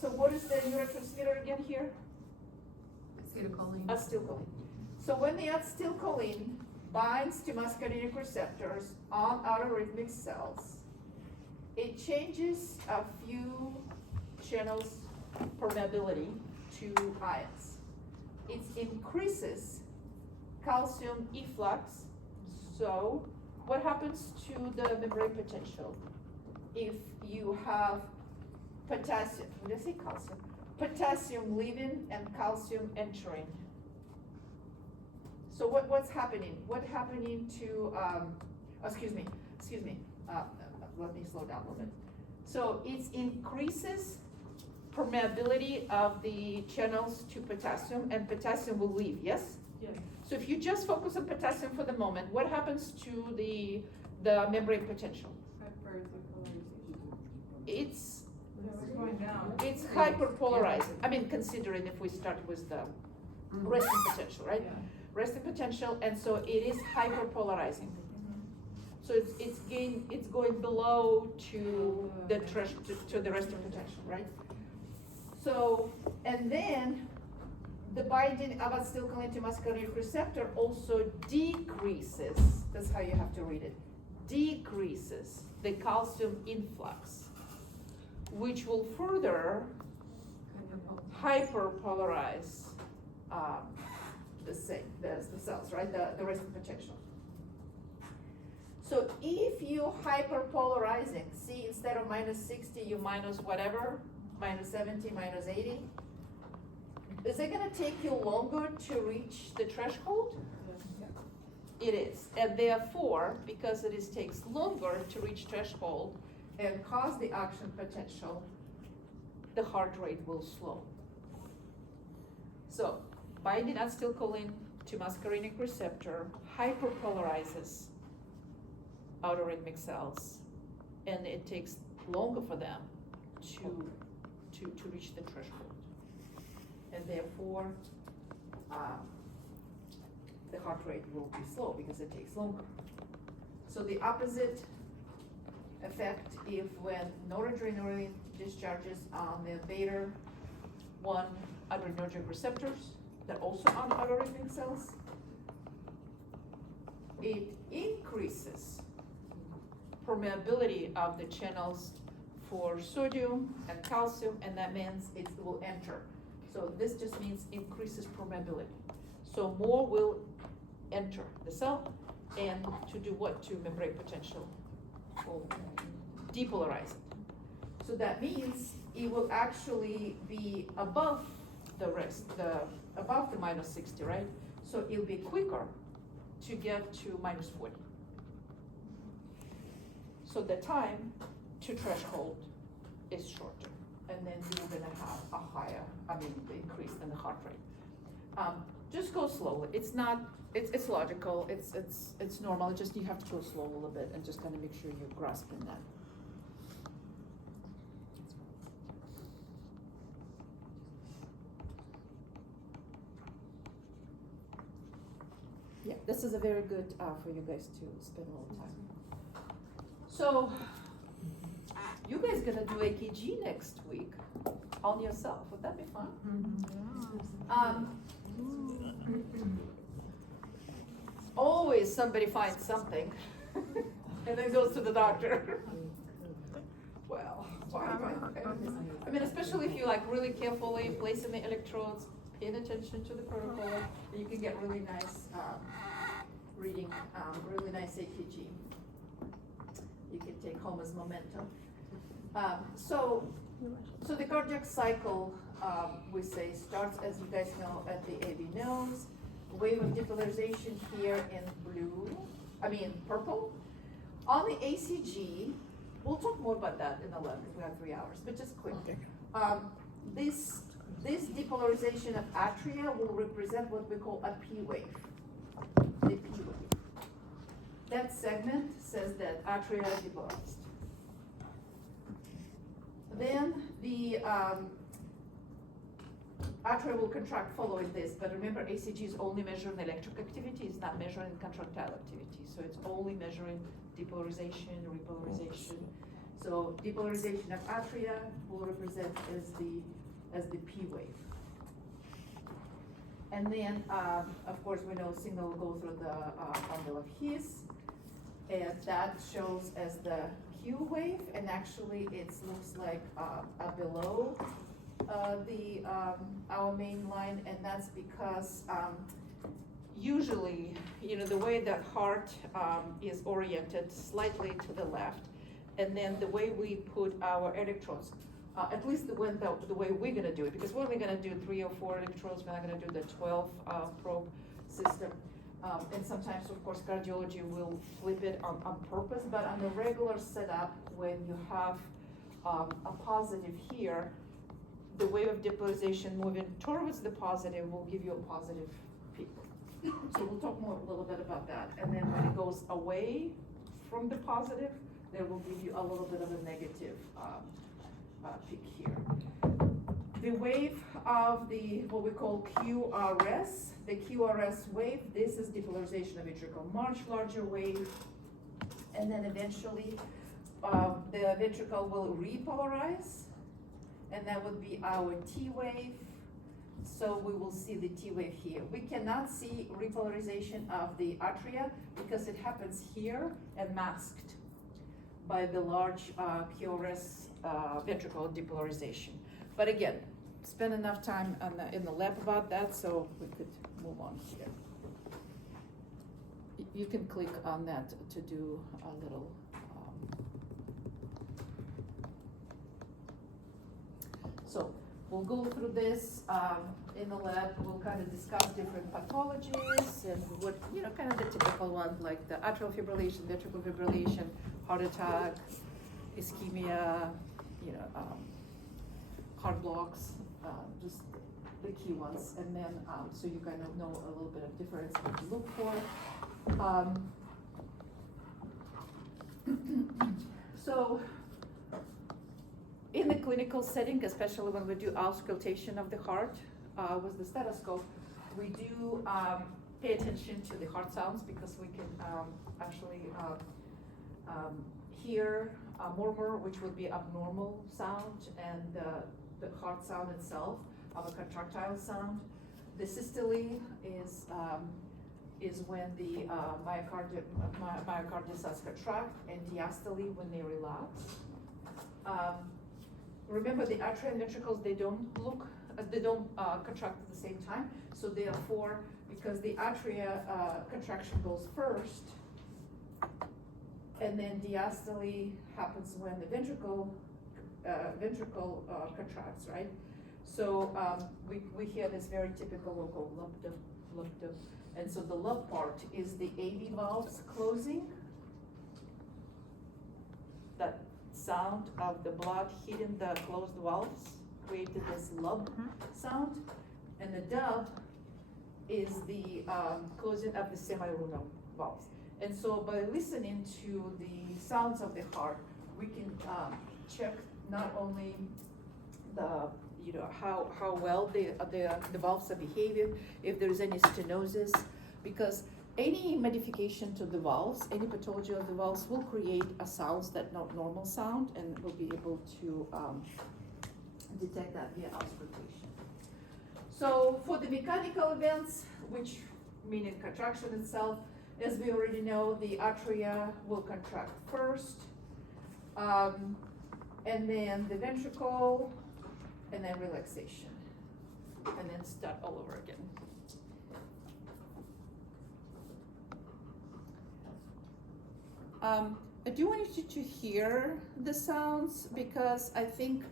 So what is the neurotransmitter again here? Acetylcholine. Acetylcholine. So when the acetylcholine binds to muscarinic receptors on autorhythmic cells, it changes a few channels permeability to ions. It increases calcium efflux. So what happens to the membrane potential if you have potassium, did I say calcium? Potassium leaving and calcium entering. So what's happening? What's happening to, excuse me, let me slow down a little bit. So it increases permeability of the channels to potassium, and potassium will leave, yes? Yes. So if you just focus on potassium for the moment, what happens to the membrane potential? Hyperpolarization. It's Going down. It's hyperpolarizing. I mean, considering if we start with the resting potential, right? Yeah. Resting potential, and so it is hyperpolarizing. So it's going below to the to the resting potential, right? So, and then the binding of acetylcholine to muscarinic receptor also decreases, that's how you have to read it, decreases the calcium influx, which will further hyperpolarize the cells, right? The resting potential. So if you hyperpolarizing, see, instead of minus 60, you minus whatever, minus 70, minus 80, is it gonna take you longer to reach the threshold? It is, and therefore, because takes longer to reach threshold and cause the action potential, the heart rate will slow. So, binding acetylcholine to muscarinic receptor hyperpolarizes autorhythmic cells, and it takes longer for them to reach the threshold. And therefore, the heart rate will be slow because it takes longer. So the opposite effect if when noradrenaline discharges on the beta 1 adrenergic receptors that also on autorhythmic cells, it increases permeability of the channels for sodium and calcium, and that means it will enter. So this just means increases permeability. So more will enter the cell, and to do what? To membrane potential, will depolarize it. So that means it will actually be above the rest, above the minus 60, right? So it'll be quicker to get to minus 40. So the time to threshold is shorter, and then you're gonna have a higher, increase in the heart rate. Just go slowly, it's not, it's logical, it's normal, just you have to go slow a little bit and just kind of make sure you're grasping that. Yeah, this is a very good, for you guys to spend a little time. So, you guys gonna do EKG next week on yourself, would that be fun? Always somebody finds something and then goes to the doctor. Well, I mean, especially if you like really carefully placing the electrodes, paying attention to the protocol, you can get really nice, reading, really nice EKG. You can take home as momentum. So the cardiac cycle, we say, starts, as you guys know, at the AV nose, wave of depolarization here in purple. On the ACG, we'll talk more about that in the lab because we have 3 hours, but just quick. This depolarization of atria will represent what we call a P wave. The P wave. That segment says that atria are depolarized. Then the atria will contract following this, but remember ACG is only measuring electric activity, it's not measuring contractile activity. So it's only measuring depolarization, repolarization. So depolarization of atria will represent as the P wave. And then, of course, we know signal will go through the bundle of His, and that shows as the Q wave, and actually it looks like below our main line, and that's because usually, the way that heart is oriented slightly to the left, and then the way we put our electrodes, at least the way we're gonna do it, because we're only gonna do 3 or 4 electrodes, we're not gonna do the 12 probe system. And sometimes, of course, cardiology will flip it on purpose, but on the regular setup, when you have a positive here, the wave of depolarization moving towards the positive will give you a positive peak. So we'll talk a little bit about that. And then when it goes away from the positive, there will give you a little bit of a negative peak here. The wave of what we call QRS, the QRS wave, this is depolarization of ventricle, much larger wave, and then eventually the ventricle will repolarize, and that would be our T wave. So we will see the T wave here. We cannot see repolarization of the atria because it happens here and masked by the large QRS ventricle depolarization. But again, spend enough time in the lab about that, so we could move on here. You can click on that to do a little. So we'll go through this in the lab. We'll kind of discuss different pathologies and what, kind of the typical ones like the atrial fibrillation, ventricular fibrillation, heart attack, ischemia, heart blocks, just the key ones. And then, so you kind of know a little bit of difference what to look for. So, in the clinical setting, especially when we do auscultation of the heart with the stethoscope, we do pay attention to the heart sounds because we can actually hear a murmur, which would be abnormal sound, and the heart sound itself of a contractile sound. The systole is when the myocardial cells contract, and diastole when they relax. Remember, the atria and ventricles, they don't contract at the same time. So therefore, because the atria contraction goes first, and then diastole happens when the ventricle contracts, right? So we hear this very typical local lupdub. And so the lub part is the AV valves closing. That sound of the blood hitting the closed valves, created this lub sound. And the dub is the closing of the semilunar valves. And so by listening to the sounds of the heart, we can check not only the, how well the valves are behaving, if there's any stenosis, because any modification to the valves, any pathology of the valves will create a sounds that not normal sound, and we'll be able to detect that via auscultation. So for the mechanical events, which meaning contraction itself, as we already know, the atria will contract first, and then the ventricle, and then relaxation, and then start all over again. I do want you to hear the sounds, because I think,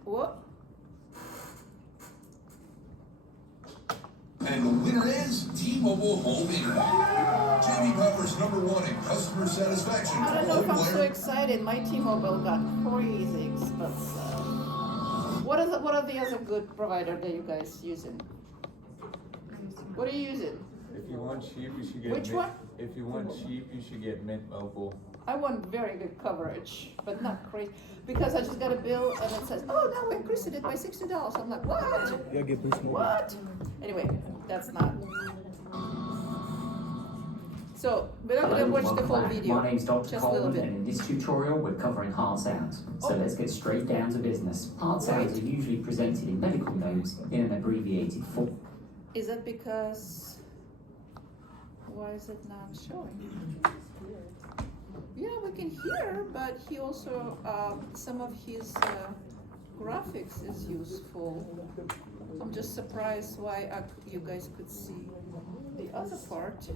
And the winner is T-Mobile Home Internet. J.D. Power's #1 in customer satisfaction. I don't know if I'm so excited. My T-Mobile got crazy expensive. What are the other good provider that you guys using? What are you using? If you want cheap, you should get. Which one? If you want cheap, you should get Mint Mobile. I want very good coverage, but not crazy, because I just got a bill and it says, oh, now we increased it by $60. I'm like, what? You gotta get Boost Mobile. What? Anyway, that's not. So, we're not gonna Hello, watch the welcome whole back. video. My name's Dr. Just a little Coleman, bit. and in this tutorial we're covering heart sounds. So Oh. let's get straight down to business. Heart sounds are usually presented in medical notes in an abbreviated form. Is that because, why is it not showing? Yeah, we can hear, but he also, some of his graphics is useful. I'm just surprised why you guys could see the other part.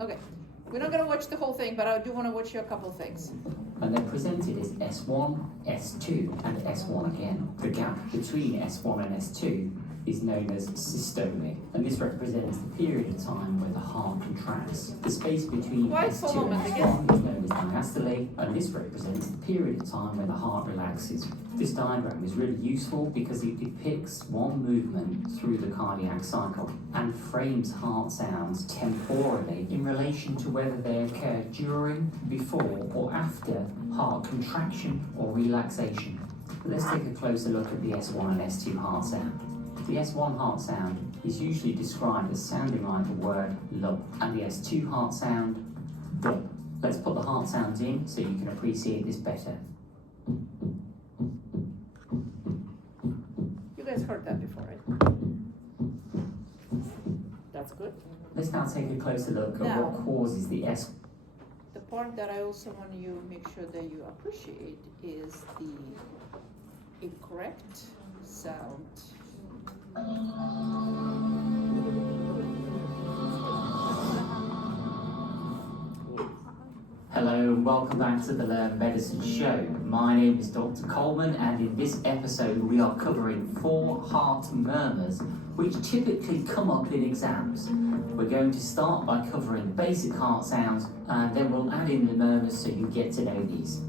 Okay, we're not gonna watch the whole thing, but I do wanna watch you a couple things. And they're presented as S1, S2, and S1 again. The gap between S1 and S2 is known as systole, and this represents the period of time where the heart contracts. The space between Wait, S2 hold on and a S1 is known as diastole, and this represents the period of time when the heart relaxes. This diagram is really useful because it depicts one movement through the cardiac cycle and frames heart sounds temporally in relation to whether they occur during, before, or after heart contraction or relaxation. Let's take a closer look at the S1 and S2 heart sound. The S1 heart sound is usually described as sounding like the word love, and the S2 heart sound, dub. Let's put the heart sounds in so you can appreciate this better. You guys heard that before, right? That's good. Let's now take a closer look at Now. what causes the S. The part that I also want you to make sure that you appreciate is the incorrect sound. Hello and welcome back to the Learn Medicine Show. My name is Dr. Coleman, and in this episode we are covering 4 heart murmurs which typically come up in exams. We're going to start by covering the basic heart sounds, and then we'll add in the murmurs so you get to know these.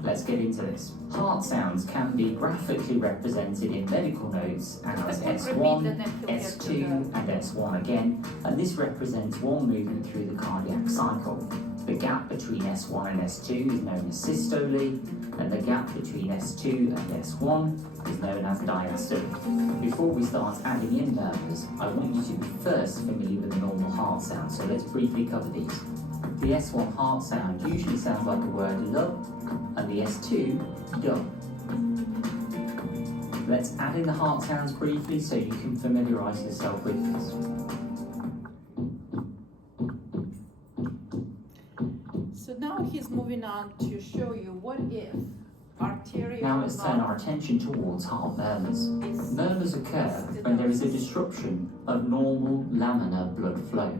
Let's get into this. Heart sounds can be graphically represented in medical notes as S1, S2 and S1 again, and this represents one movement through the cardiac cycle. The gap between S1 and S2 is known as systole, and the gap between S2 and S1 is known as diastole. Before we start adding in murmurs, I want you to be first familiar with the normal heart sound, so let's briefly cover these. The S1 heart sound usually sounds like the word love, and the S2, dub. Let's add in the heart sounds briefly so you can familiarise yourself with this. So now he's moving on to show you what if arterial. Now let's turn our attention towards heart murmurs. Murmurs occur when there is a disruption of normal laminar blood flow.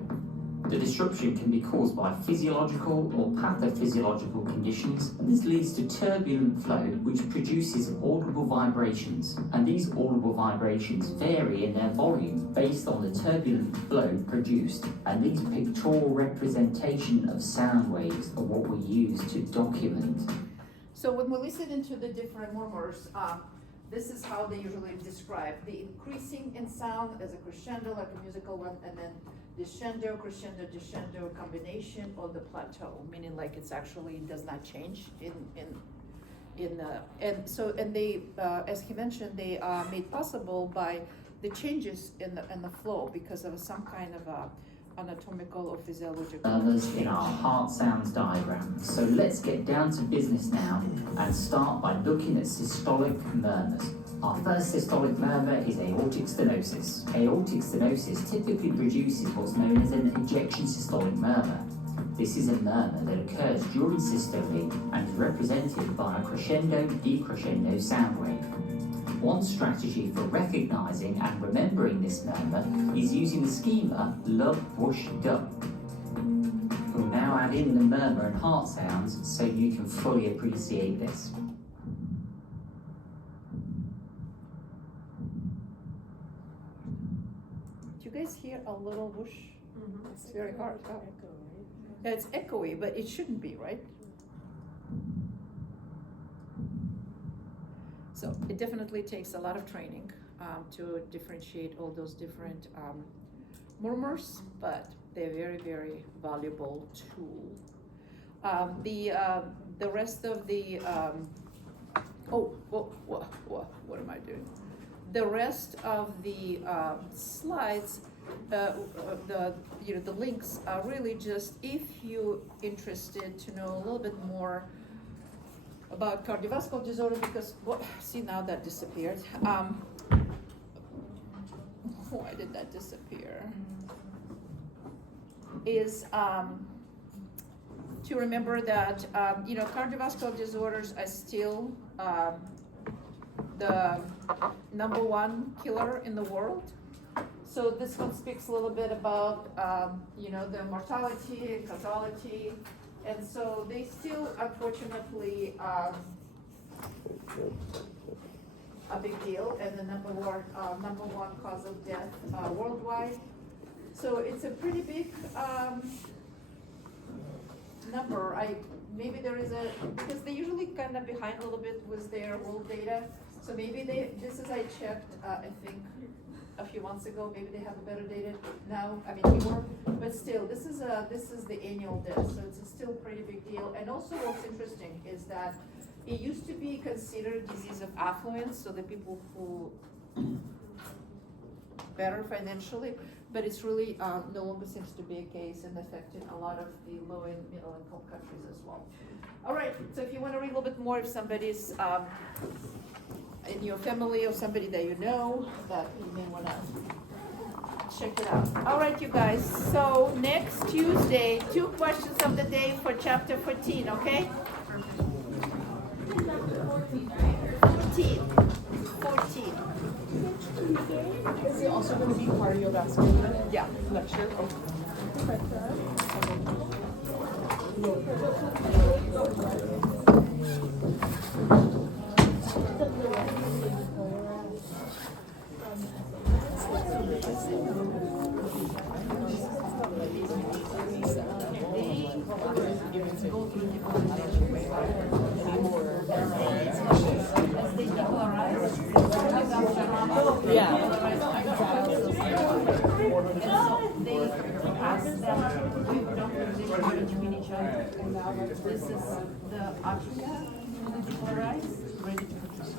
The disruption can be caused by physiological or pathophysiological conditions, and this leads to turbulent flow, which produces audible vibrations. And these audible vibrations vary in their volume based on the turbulent flow produced. And these pictorial representation of sound waves are what we use to document. So when we listen into the different murmurs, this is how they usually describe the increasing in sound as a crescendo, like a musical one, and then descendo, crescendo combination, or the plateau, meaning like it's actually does not change and they, as he mentioned, they are made possible by the changes in the flow because of some kind of anatomical or physiological Murmurs in our heart sounds diagram. So let's get down to business now and start by looking at systolic murmurs. Our first systolic murmur is aortic stenosis. Aortic stenosis typically produces what's known as an ejection systolic murmur. This is a murmur that occurs during systole and is represented by a crescendo-decrescendo sound wave. One strategy for recognizing and remembering this murmur is using the schema lub, whoosh, dub. We'll now add in the murmur and heart sounds so you can fully appreciate this. Do you guys hear a little whoosh? It's very hard. Oh. Yeah, it's echoey, but it shouldn't be, right? So it definitely takes a lot of training to differentiate all those different murmurs, but they're very, very valuable tool. The rest of the what am I doing? The rest of the slides, the links are really just if you're interested to know a little bit more about cardiovascular disorder, because see, now that disappeared. Why did that disappear? Is to remember that cardiovascular disorders are still the #1 killer in the world. So this one speaks a little bit about the mortality and causality. And so they still, unfortunately, a big deal, and the number one cause of death worldwide. So it's a pretty big number. Maybe there is because they usually kind of behind a little bit with their world data. So maybe I checked, I think a few months ago, maybe they have a better data now, newer, but still, this is the annual death, so it's still a pretty big deal. And also what's interesting is that it used to be considered disease of affluence, so the people who better financially, but it's really no longer seems to be a case and affecting a lot of the low and middle income countries as well. All right, so if you want to read a little bit more, if somebody's in your family or somebody that you know, that you may want to check it out. All right, you guys, so next Tuesday, 2 questions of the day for chapter 14, okay? 14. Is it also going to be cardiovascular? Yeah. Lecture? Between each other, and now this is the atria, ready to produce.